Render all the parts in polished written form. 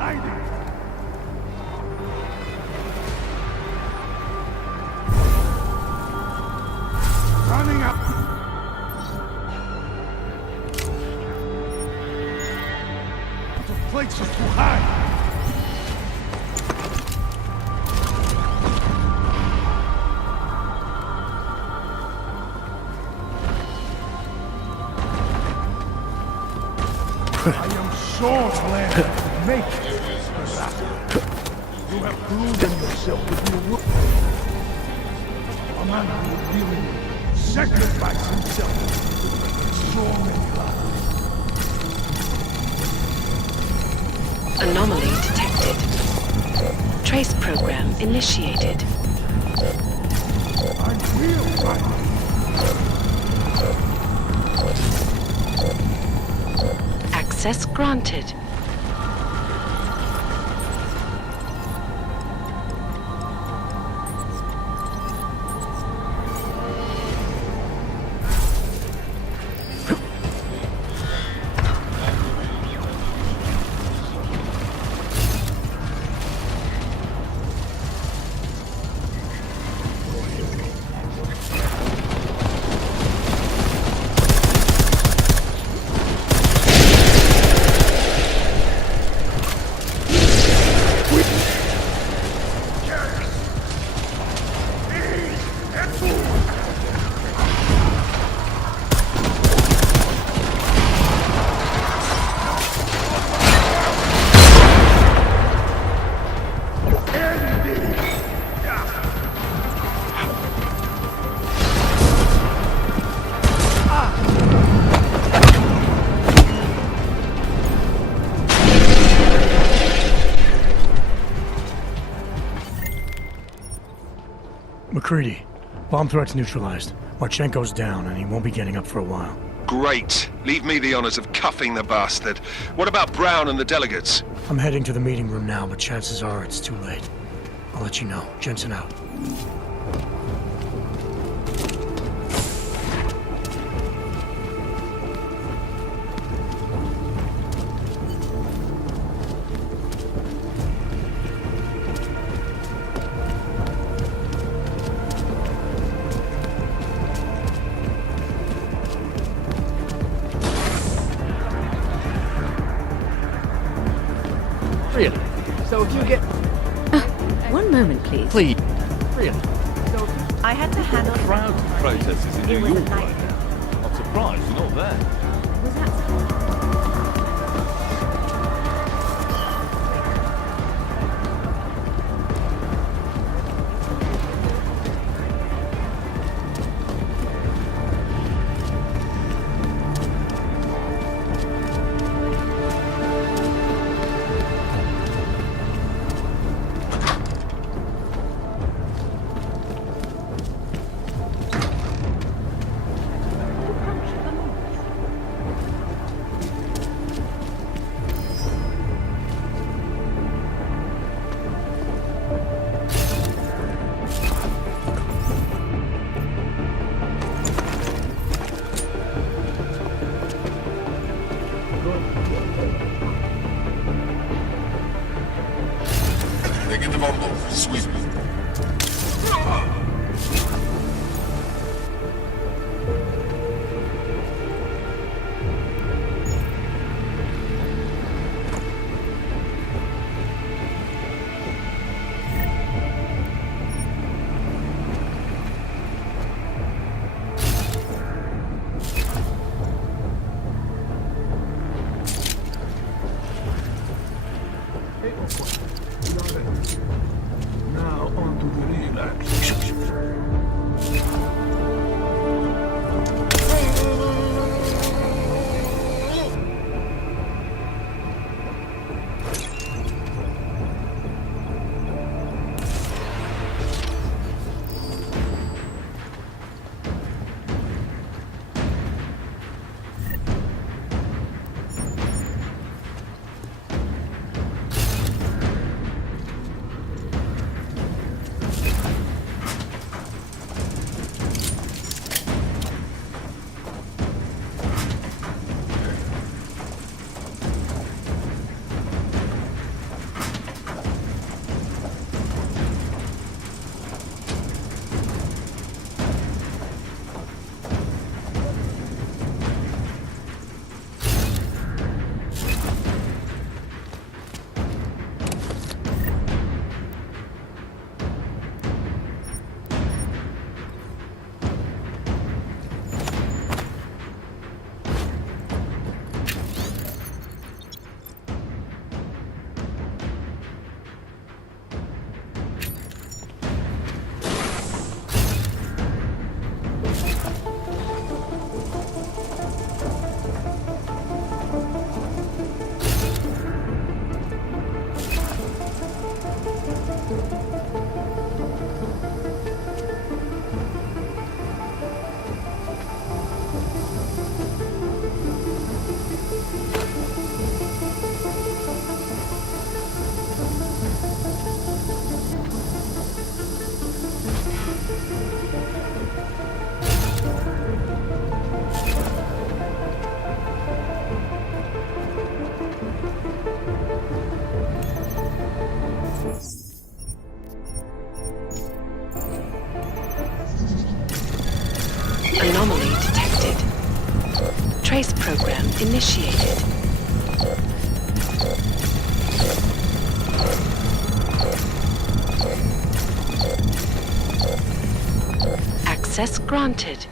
hiding. Running up. The place is too high. I am sure to land. Make it. You have proven yourself with your work. A man who would really sacrifice himself to so many lives. Anomaly detected. Trace program initiated. I will find you. Access granted. McCready, bomb threat's neutralized. Marchenko's down, and he won't be getting up for a while. Great. Leave me the honors of cuffing the bastard. What about Brown and the delegates? I'm heading to the meeting room now, but chances are it's too late. I'll let you know. Jensen out. Really? So if you get... One moment, please. Please. Really? So I had to handle Crowd protesters in It New was a York right nightmare. now. I'm surprised you're not there. Was that Negative envelope. Sweep. Now, initiated. Access granted.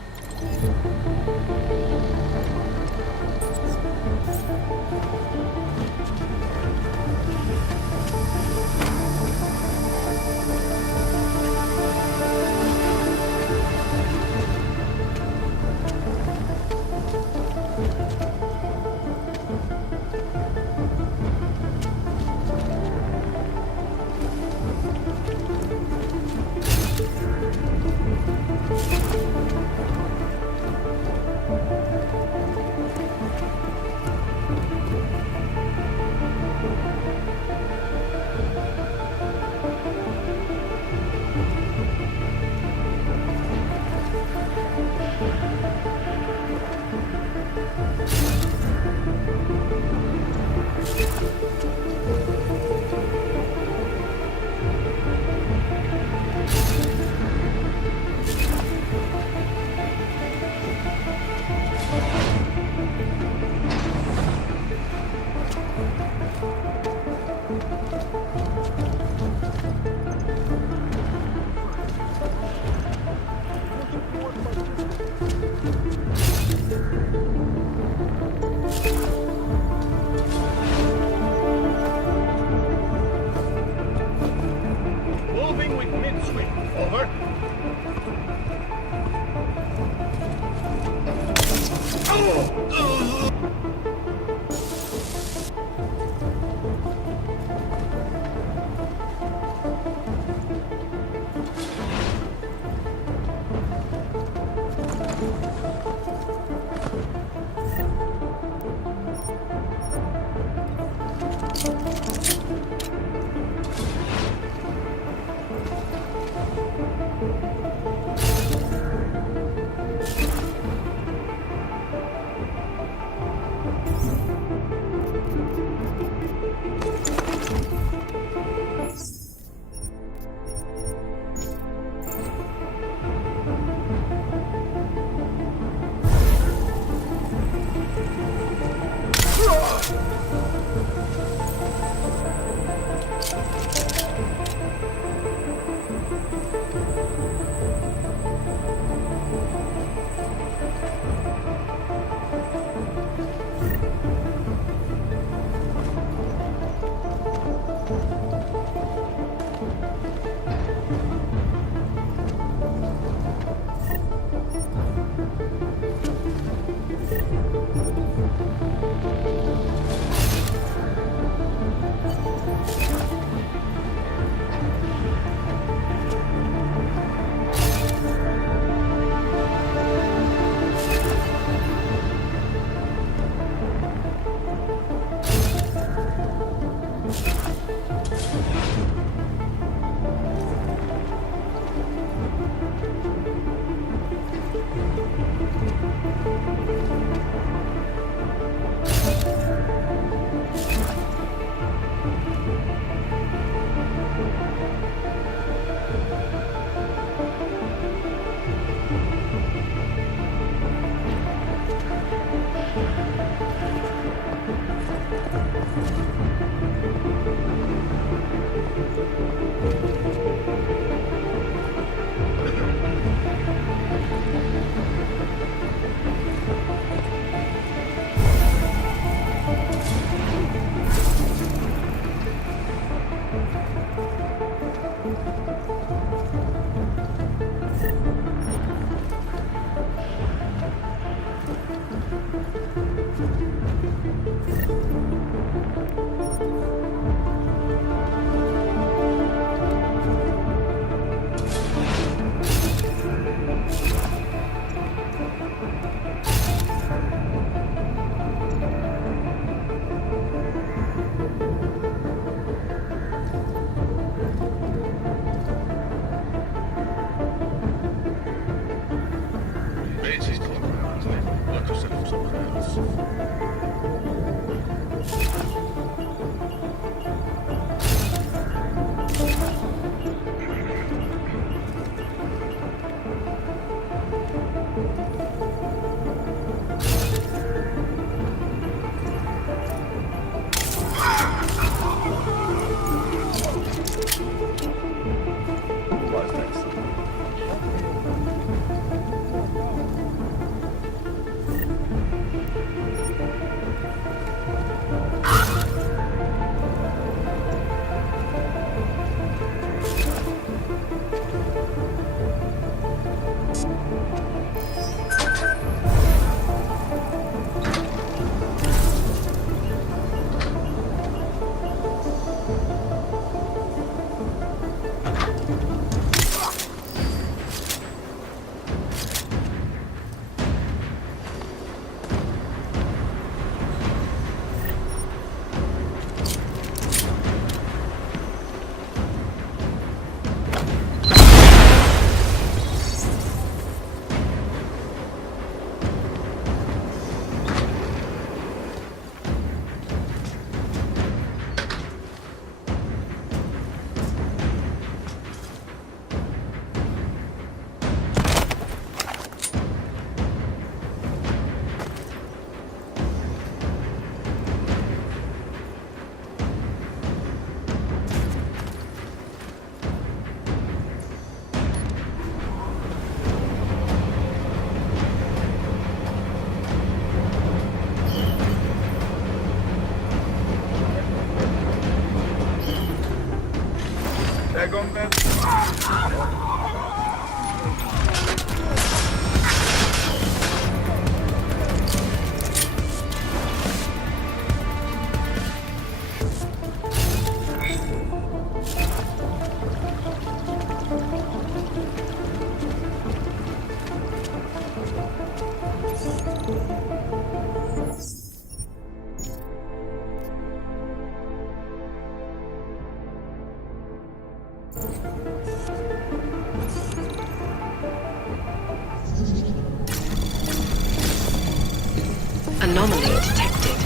Anomaly detected.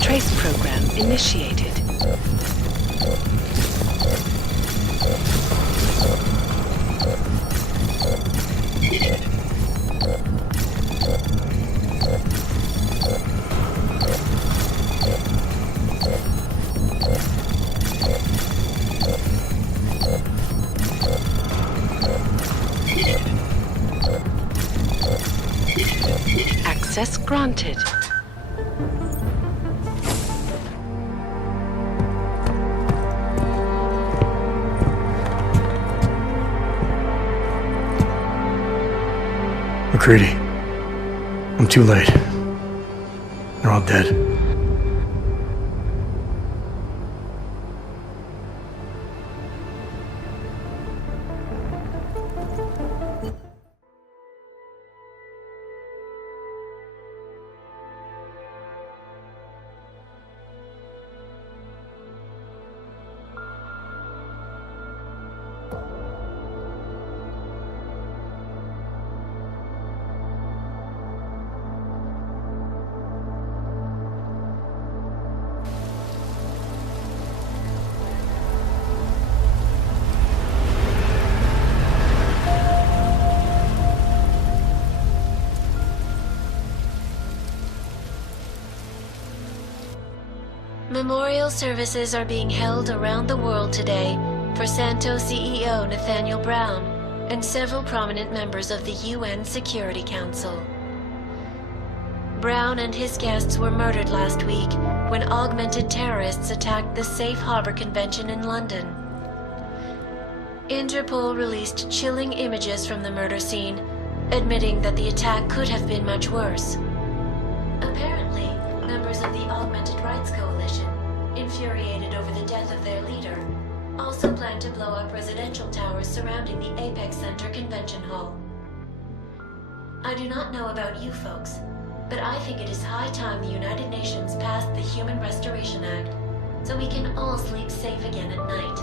Trace program initiated. Access granted. McCready, I'm too late. They're all dead. Memorial services are being held around the world today for Santo CEO Nathaniel Brown and several prominent members of the UN Security Council. Brown and his guests were murdered last week when augmented terrorists attacked the Safe Harbor Convention in London. Interpol released chilling images from the murder scene, admitting that the attack could have been much worse. Apparently, members of the Augmented Rights Coalition, infuriated over the death of their leader, also plan to blow up residential towers surrounding the Apex Center Convention Hall. I do not know about you folks, but I think it is high time the United Nations passed the Human Restoration Act, so we can all sleep safe again at night.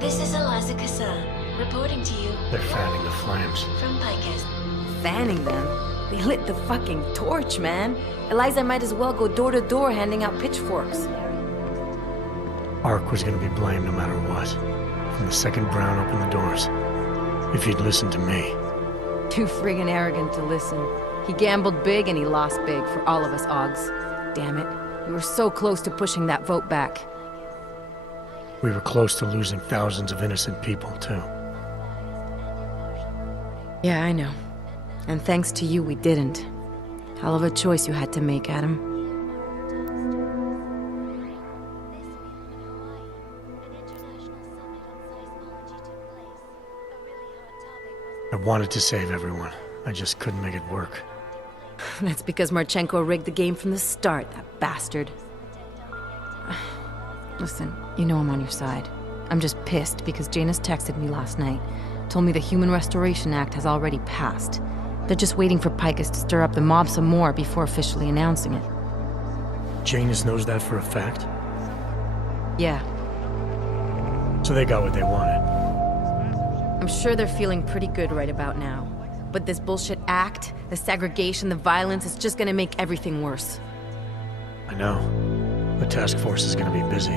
This is Eliza Cassan, reporting to you They're fanning the flames. from Picus. Fanning them? They lit the fucking torch, man. Eliza might as well go door to door handing out pitchforks. Ark was gonna be blamed no matter what. From the second Brown opened the doors. If he'd listened to me. Too friggin' arrogant to listen. He gambled big and he lost big for all of us, Oggs. Damn it. We were so close to pushing that vote back. We were close to losing thousands of innocent people, too. Yeah, I know. And thanks to you, we didn't. Hell of a choice you had to make, Adam. I wanted to save everyone. I just couldn't make it work. That's because Marchenko rigged the game from the start, that bastard. Listen, you know I'm on your side. I'm just pissed because Janus texted me last night. Told me the Human Restoration Act has already passed. They're just waiting for Picus to stir up the mob some more before officially announcing it. Janus knows that for a fact? Yeah, So they got what they wanted. I'm sure they're feeling pretty good right about now. But this bullshit act, the segregation, the violence, is just gonna make everything worse. I know. The task force is gonna be busy.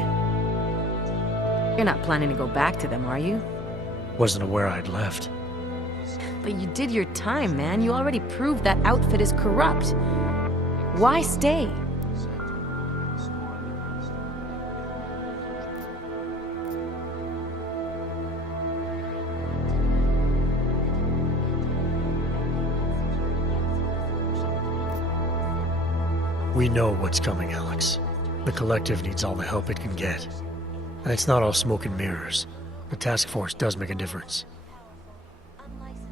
You're not planning to go back to them, are you? Wasn't aware I'd left. But you did your time, man. You already proved that outfit is corrupt. Why stay? We know what's coming, Alex. The Collective needs all the help it can get. And it's not all smoke and mirrors. The task force does make a difference.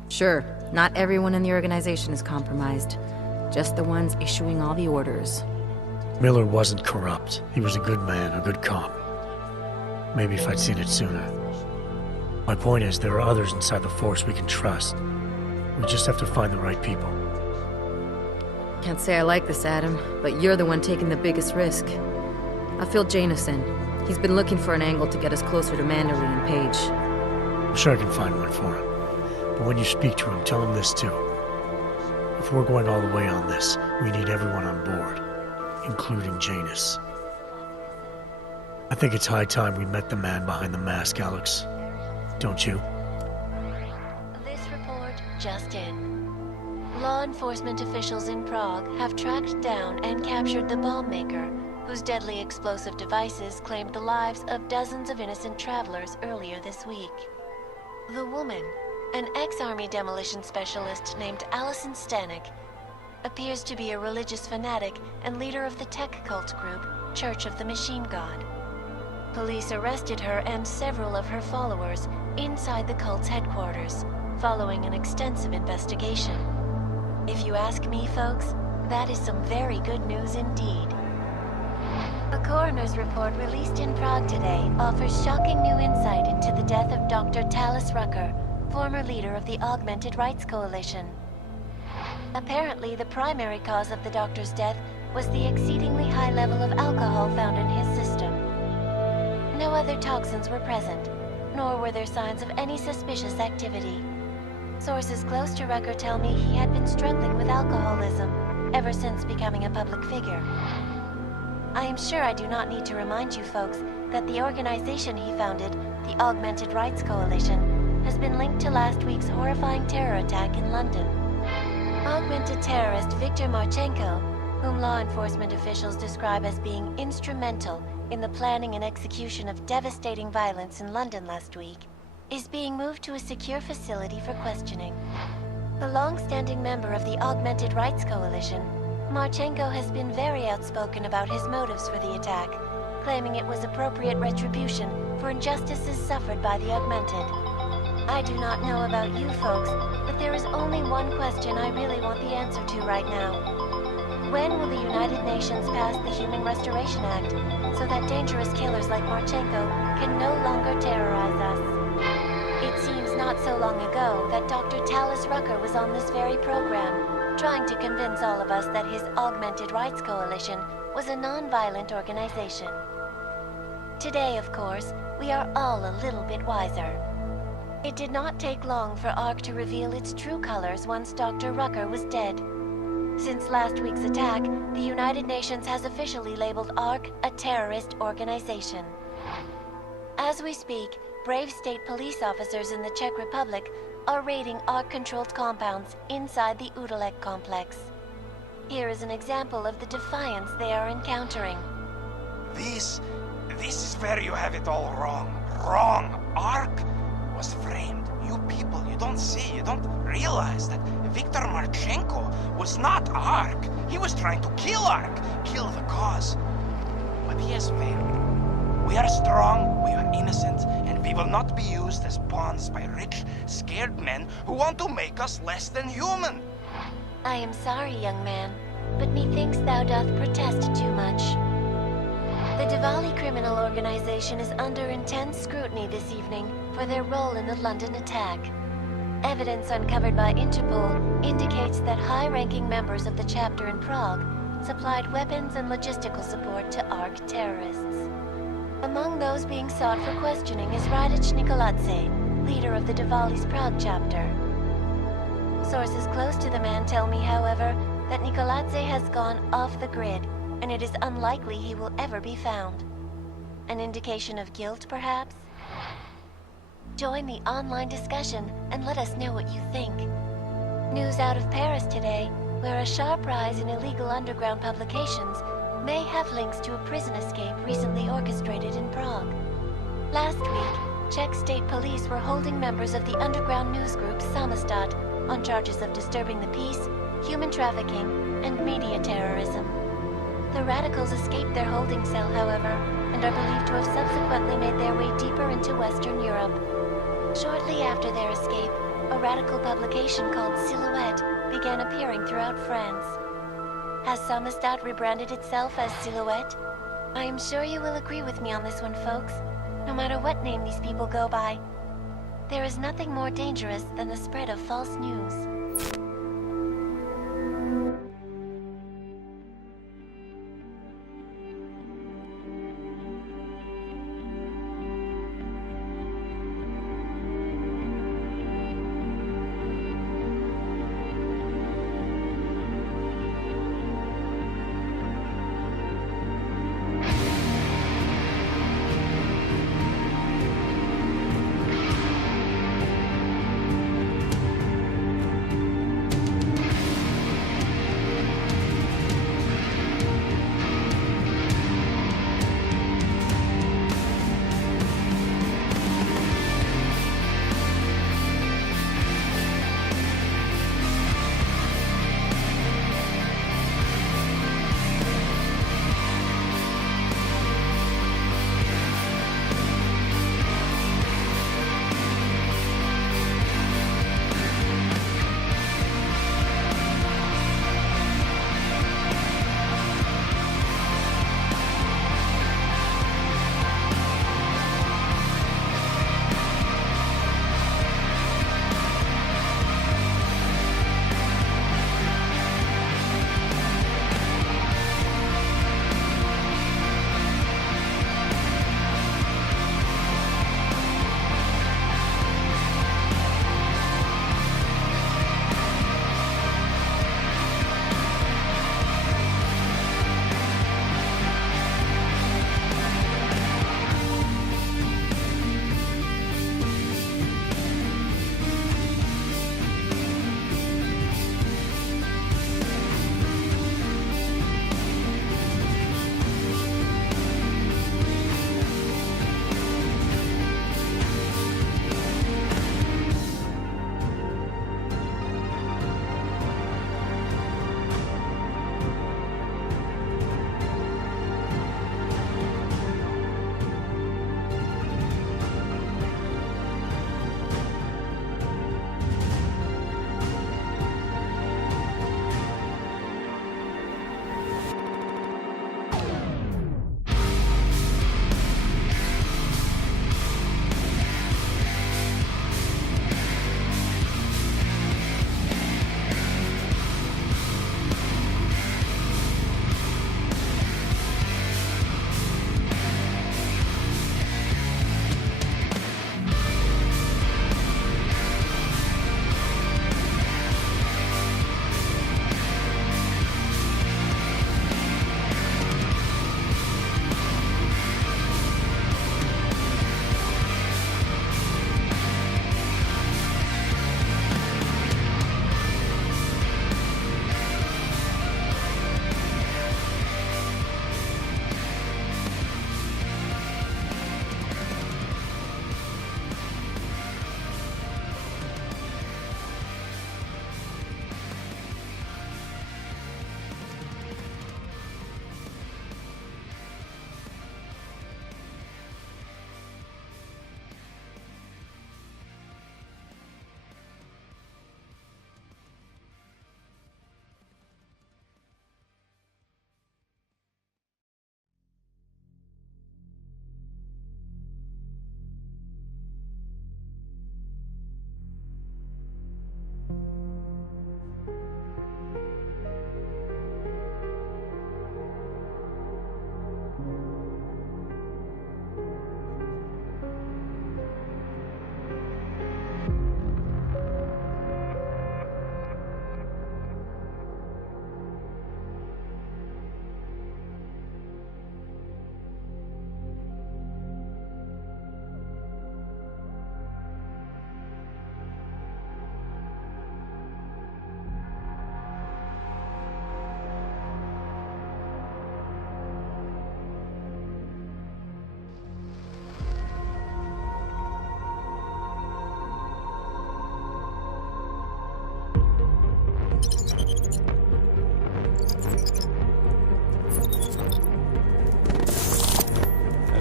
Sure, not everyone in the organization is compromised. Just the ones issuing all the orders. Miller wasn't corrupt. He was a good man, a good cop. Maybe if I'd seen it sooner. My point is, there are others inside the force we can trust. We just have to find the right people. Can't say I like this, Adam, but you're the one taking the biggest risk. I feel Jameson. He's been looking for an angle to get us closer to Manderley and Page. I'm sure I can find one for him. But when you speak to him, tell him this too. If we're going all the way on this, we need everyone on board, including Janus. I think it's high time we met the man behind the mask, Alex. Don't you? This report just in. Law enforcement officials in Prague have tracked down and captured the bomb maker, whose deadly explosive devices claimed the lives of dozens of innocent travelers earlier this week. The woman, an ex-army demolition specialist named Alison Stanek, appears to be a religious fanatic and leader of the tech cult group, Church of the Machine God. Police arrested her and several of her followers inside the cult's headquarters, following an extensive investigation. If you ask me, folks, that is some very good news indeed. A coroner's report released in Prague today offers shocking new insight into the death of Dr. Talis Rucker, former leader of the Augmented Rights Coalition. Apparently, the primary cause of the doctor's death was the exceedingly high level of alcohol found in his system. No other toxins were present, nor were there signs of any suspicious activity. Sources close to Rucker tell me he had been struggling with alcoholism ever since becoming a public figure. I am sure I do not need to remind you folks that the organization he founded, the Augmented Rights Coalition, has been linked to last week's horrifying terror attack in London. Augmented terrorist Viktor Marchenko, whom law enforcement officials describe as being instrumental in the planning and execution of devastating violence in London last week, is being moved to a secure facility for questioning. The long-standing member of the Augmented Rights Coalition, Marchenko has been very outspoken about his motives for the attack, claiming it was appropriate retribution for injustices suffered by the Augmented. I do not know about you folks, but there is only one question I really want the answer to right now. When will the United Nations pass the Human Restoration Act so that dangerous killers like Marchenko can no longer terrorize us? It seems not so long ago that Dr. Talis Rucker was on this very program, trying to convince all of us that his Augmented Rights Coalition was a non-violent organization. Today, of course, we are all a little bit wiser. It did not take long for ARC to reveal its true colors once Dr. Rucker was dead. Since last week's attack, the United Nations has officially labeled ARC a terrorist organization. As we speak, brave state police officers in the Czech Republic are raiding ARC-controlled compounds inside the Udalek complex. Here is an example of the defiance they are encountering. This is where you have it all wrong. Wrong. ARC was framed. You people, you don't see, you don't realize that Viktor Marchenko was not ARC. He was trying to kill ARC, kill the cause. But he has failed. We are strong, we are innocent, and we will not be used as pawns by rich, scared men who want to make us less than human. I am sorry, young man, but methinks thou doth protest too much. The Diwali criminal organization is under intense scrutiny this evening for their role in the London attack. Evidence uncovered by Interpol indicates that high-ranking members of the chapter in Prague supplied weapons and logistical support to ARC terrorists. Among those being sought for questioning is Radic Nikoladze, leader of the Diwali's Prague chapter. Sources close to the man tell me, however, that Nikoladze has gone off the grid, and it is unlikely he will ever be found. An indication of guilt, perhaps? Join the online discussion and let us know what you think. News out of Paris today, where a sharp rise in illegal underground publications may have links to a prison escape recently orchestrated in Prague. Last week, Czech state police were holding members of the underground news group Samostat on charges of disturbing the peace, human trafficking, and media terrorism. The radicals escaped their holding cell, however, and are believed to have subsequently made their way deeper into Western Europe. Shortly after their escape, a radical publication called Silhouette began appearing throughout France. Has Samizdat rebranded itself as Silhouette? I am sure you will agree with me on this one, folks. No matter what name these people go by, there is nothing more dangerous than the spread of false news.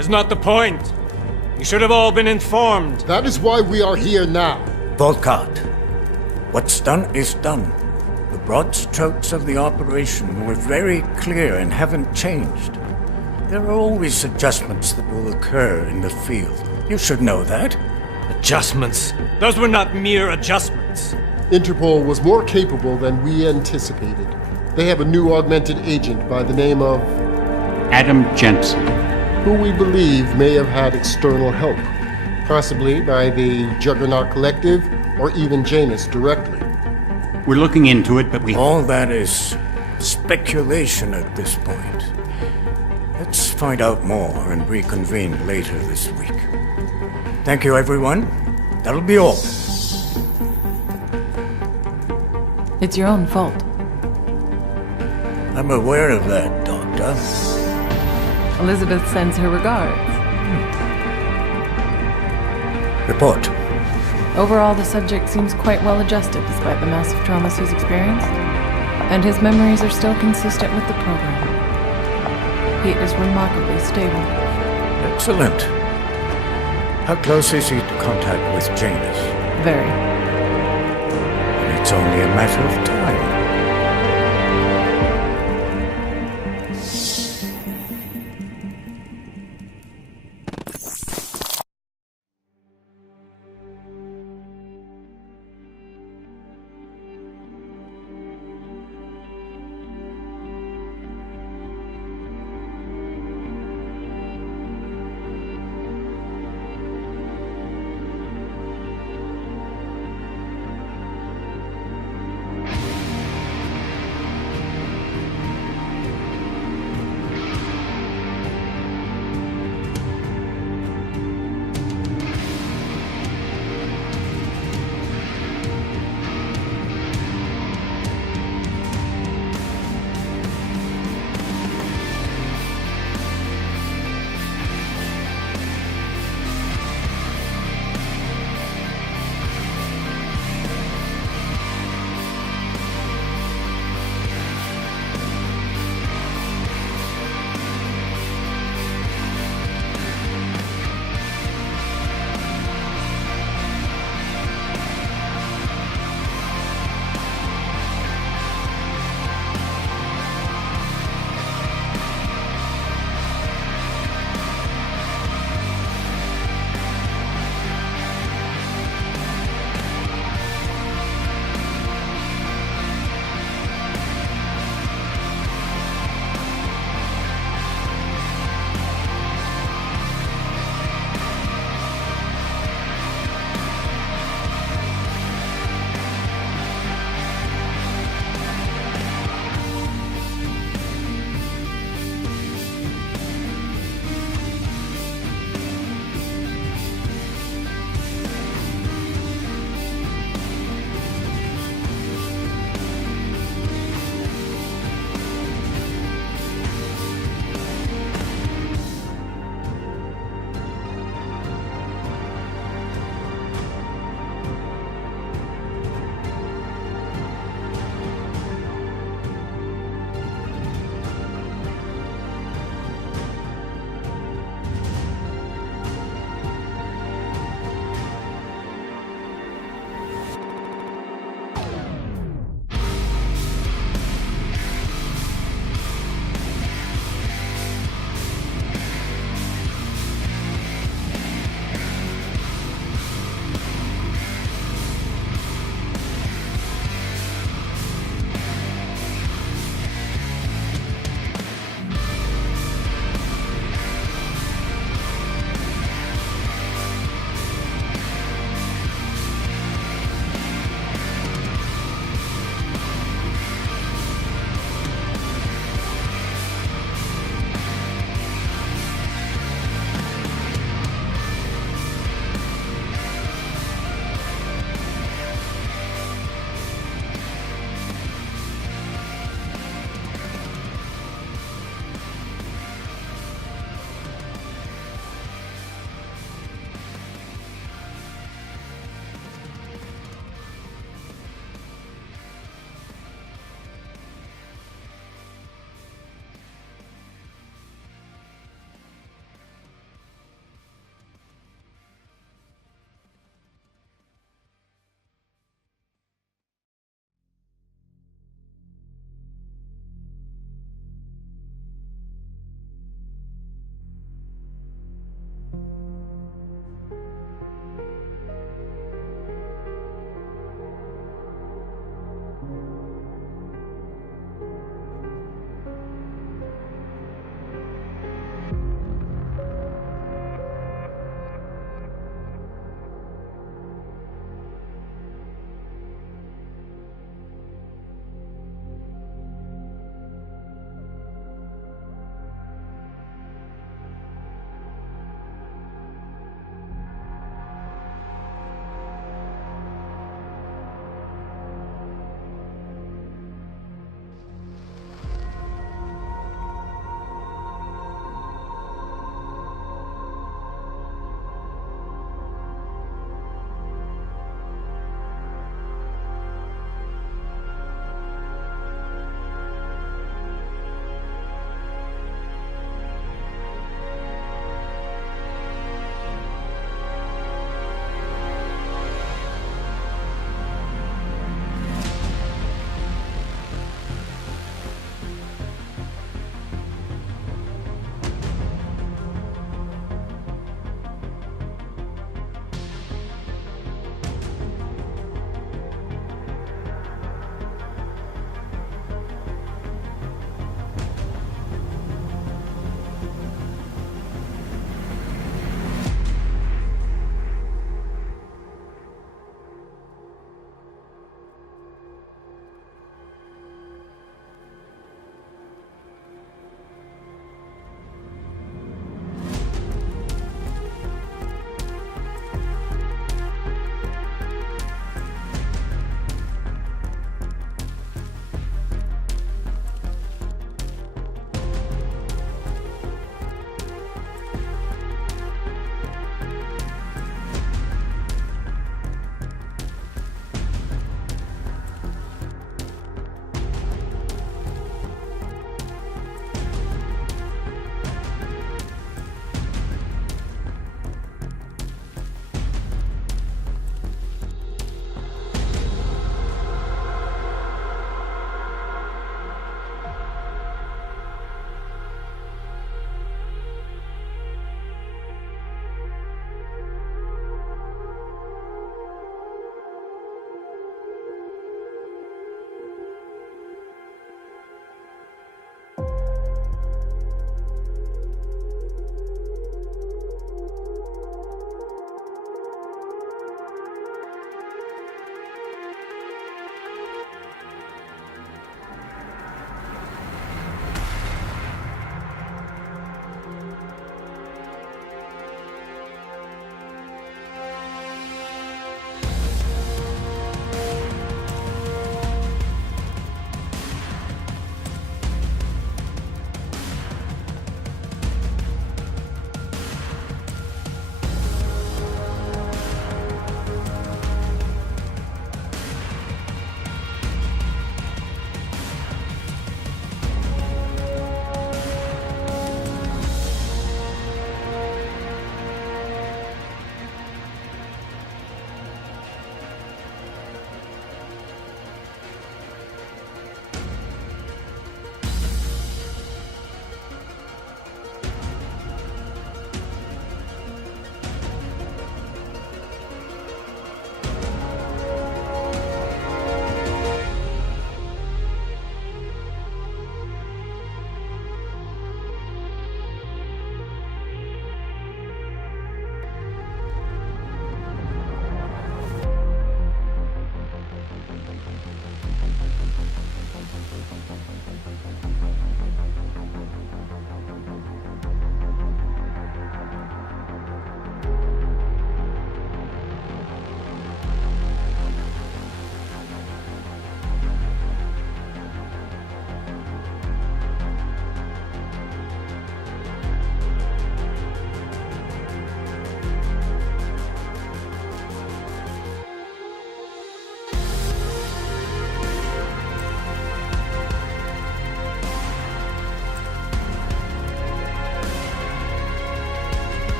is not the point. You should have all been informed. That is why we are here now. Volkart, what's done is done. The broad strokes of the operation were very clear and haven't changed. There are always adjustments that will occur in the field. You should know that. Adjustments? Those were not mere adjustments. Interpol was more capable than we anticipated. They have a new augmented agent by the name of Adam Jensen, who we believe may have had external help, possibly by the Juggernaut Collective or even Janus directly. We're looking into it, but All that is speculation at this point. Let's find out more and reconvene later this week. Thank you, everyone. That'll be all. It's your own fault. I'm aware of that, Doctor. Elizabeth sends her regards. Report. Overall, the subject seems quite well adjusted despite the massive traumas he's experienced, and his memories are still consistent with the program. He is remarkably stable. Excellent. How close is he to contact with Janus? Very. It's only a matter of time.